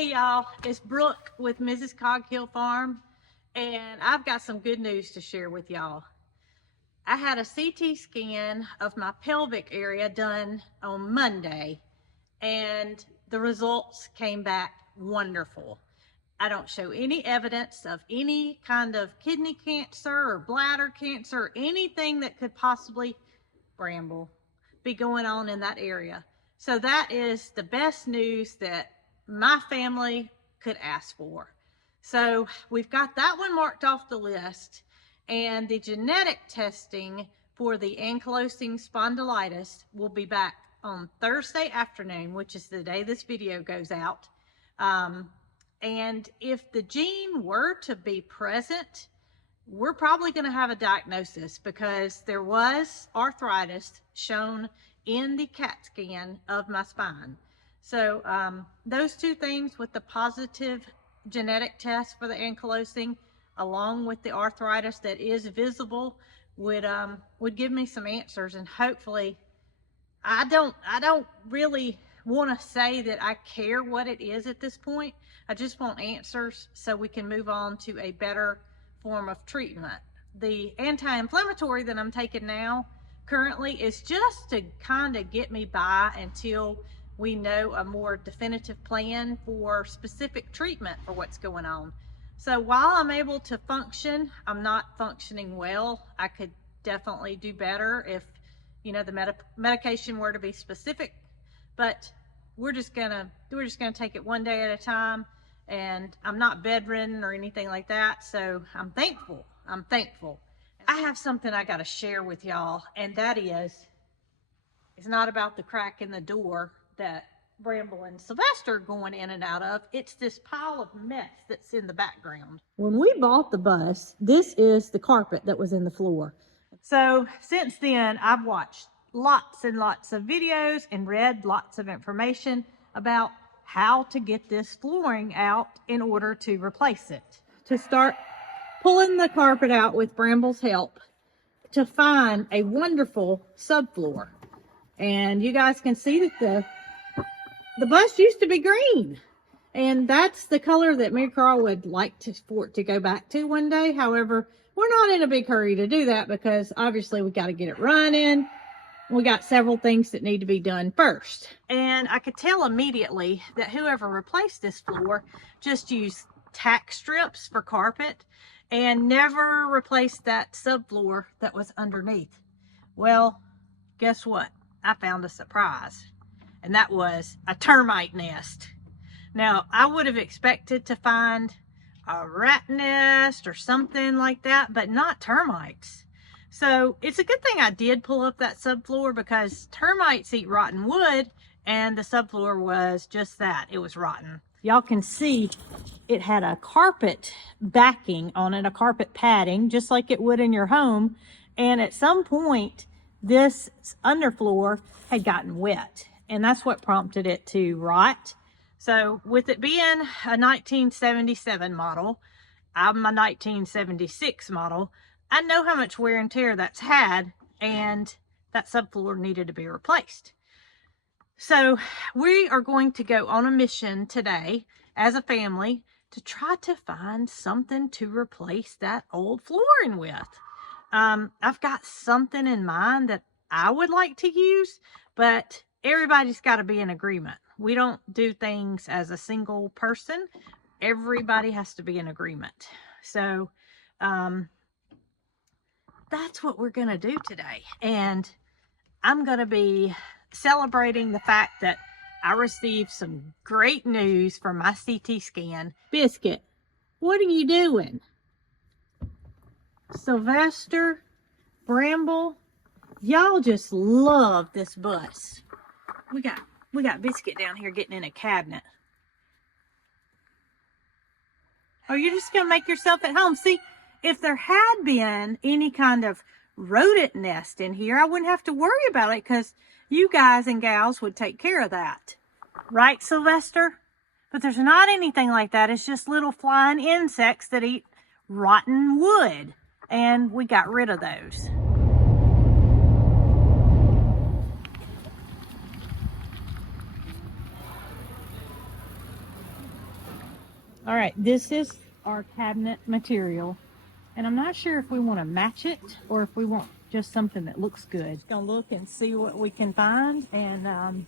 Hey y'all, it's Brooke with Mrs. Cog Hill Farm, and I've got some good news to share with y'all. I had a CT scan of my pelvic area done on Monday, and the results came back wonderful. I don't show any evidence of any kind of kidney cancer or bladder cancer or anything that could possibly be going on in that area. So that is the best news that my family could ask for. So we've got that one marked off the list, and the genetic testing for the ankylosing spondylitis will be back on Thursday afternoon, which is the day this video goes out. And if the gene were to be present, we're probably going to have a diagnosis, because there was arthritis shown in the CAT scan of my spine. So those two things, with the positive genetic test for the ankylosing along with the arthritis that is visible, would give me some answers. And hopefully, I don't really want to say that I care what it is at this point. I just want answers so we can move on to a better form of treatment. The anti-inflammatory that I'm taking now currently is just to kind of get me by until we know a more definitive plan for specific treatment for what's going on. So while I'm able to function, I'm not functioning well. I could definitely do better if, you know, the medication were to be specific, but we're just gonna take it one day at a time. And I'm not bedridden or anything like that, so I'm thankful. I have something I got to share with y'all, and that is, it's not about the crack in the door that Bramble and Sylvester are going in and out of. It's this pile of mess that's in the background. When we bought the bus, this is the carpet that was in the floor. So since then, I've watched lots and lots of videos and read lots of information about how to get this flooring out in order to replace it. To start pulling the carpet out with Bramble's help to find a wonderful subfloor. And you guys can see that the bus used to be green. And that's the color that Marycarl would like for it to go back to one day. However, we're not in a big hurry to do that, because obviously we got to get it running. We got several things that need to be done first. And I could tell immediately that whoever replaced this floor just used tack strips for carpet and never replaced that subfloor that was underneath. Well, guess what? I found a surprise, and that was a termite nest. Now, I would have expected to find a rat nest or something like that, but not termites. So it's a good thing I did pull up that subfloor, because termites eat rotten wood, and the subfloor was just that. It was rotten. Y'all can see it had a carpet backing on it, a carpet padding, just like it would in your home. And at some point, this underfloor had gotten wet, and that's what prompted it to rot. So with it being a 1977 model, I'm a 1976 model, I know how much wear and tear that's had, and that subfloor needed to be replaced. So we are going to go on a mission today as a family to try to find something to replace that old flooring with. I've got something in mind that I would like to use, but everybody's got to be in agreement. We don't do things as a single person. Everybody has to be in agreement. So, that's what we're going to do today. And I'm going to be celebrating the fact that I received some great news from my CT scan. Biscuit, what are you doing? Sylvester, Bramble, y'all just love this bus. We got Biscuit down here getting in a cabinet. Oh, you're just going to make yourself at home. See, if there had been any kind of rodent nest in here, I wouldn't have to worry about it, because you guys and gals would take care of that. Right, Sylvester? But there's not anything like that. It's just little flying insects that eat rotten wood. And we got rid of those. All right, this is our cabinet material. And I'm not sure if we want to match it or if we want just something that looks good. Just gonna look and see what we can find. And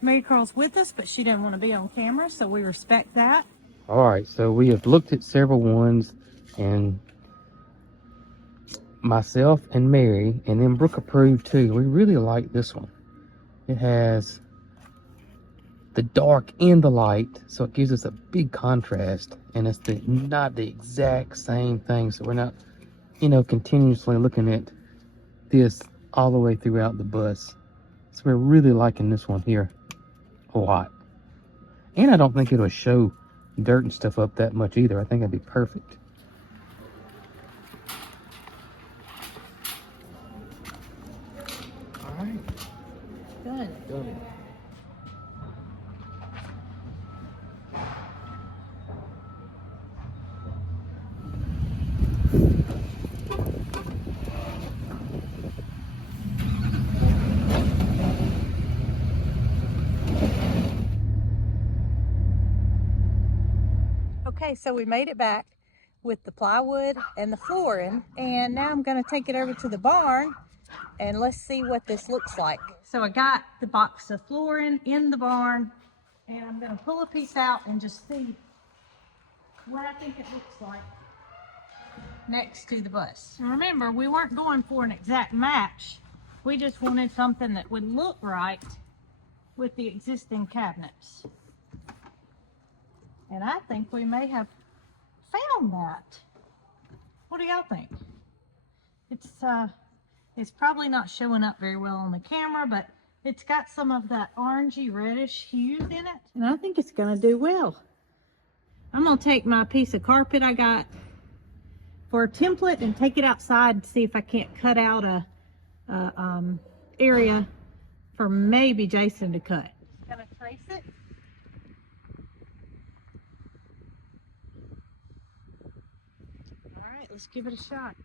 Mary Carl's with us, but she didn't want to be on camera, so we respect that. All right, so we have looked at several ones, and myself and Mary, and then Brooke approved too. We really like this one. It has the dark and the light, so it gives us a big contrast, and it's not the exact same thing, so we're not, continuously looking at this all the way throughout the bus. So we're really liking this one here a lot. And I don't think it'll show dirt and stuff up that much either. I think it'd be perfect. All right. Good. Done. Okay, so we made it back with the plywood and the flooring, and now I'm going to take it over to the barn and let's see what this looks like. So I got the box of flooring in the barn, and I'm going to pull a piece out and just see what I think it looks like next to the bus. And remember, we weren't going for an exact match. We just wanted something that would look right with the existing cabinets. And I think we may have found that. What do y'all think? It's probably not showing up very well on the camera, but it's got some of that orangey reddish hues in it, and I think it's gonna do well. I'm gonna take my piece of carpet I got for a template and take it outside and see if I can't cut out a area for maybe Jason to cut. Gonna trace it. All right, let's give it a shot.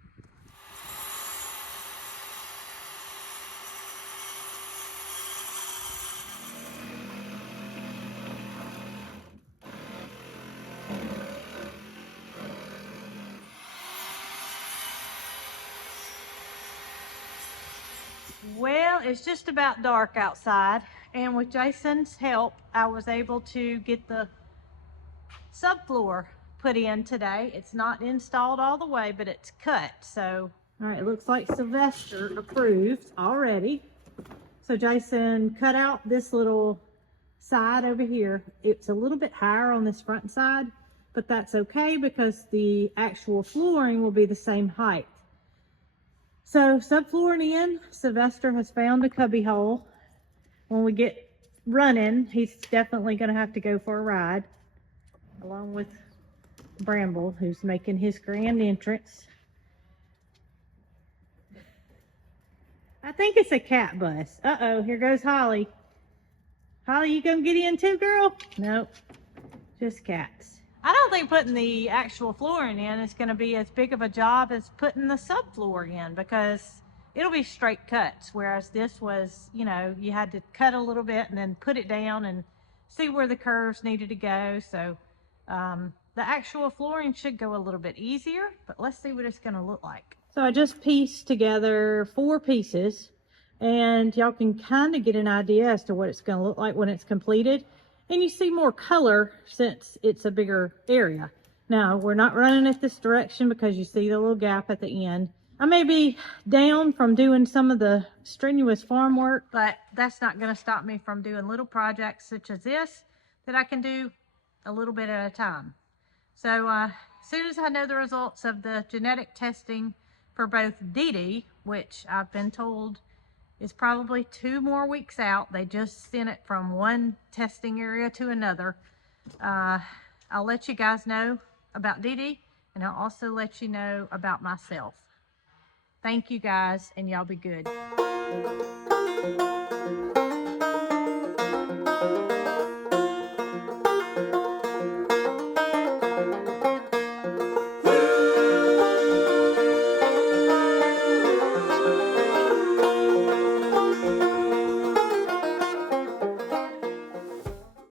Well, it's just about dark outside, and with Jason's help, I was able to get the subfloor put in today. It's not installed all the way, but it's cut. So, all right, it looks like Sylvester approved already. So Jason cut out this little side over here. It's a little bit higher on this front side, but that's okay because the actual flooring will be the same height. So subflooring in, Sylvester has found a cubby hole. When we get running, he's definitely going to have to go for a ride, along with Bramble, who's making his grand entrance. I think it's a cat bus. Uh-oh, here goes Holly. Holly, you gonna get in too, girl? Nope, just cats. I don't think putting the actual flooring in is going to be as big of a job as putting the subfloor in, because it'll be straight cuts, whereas this was, you had to cut a little bit and then put it down and see where the curves needed to go. So the actual flooring should go a little bit easier, but let's see what it's going to look like. So I just pieced together 4 pieces, and y'all can kind of get an idea as to what it's going to look like when it's completed. And you see more color since it's a bigger area. Now, we're not running it this direction because you see the little gap at the end. I may be down from doing some of the strenuous farm work, but that's not going to stop me from doing little projects such as this that I can do a little bit at a time. So as soon as I know the results of the genetic testing for both Dee Dee, which I've been told is probably 2 more weeks out. They just sent it from one testing area to another. I'll let you guys know about Dee Dee, and I'll also let you know about myself. Thank you guys, and y'all be good.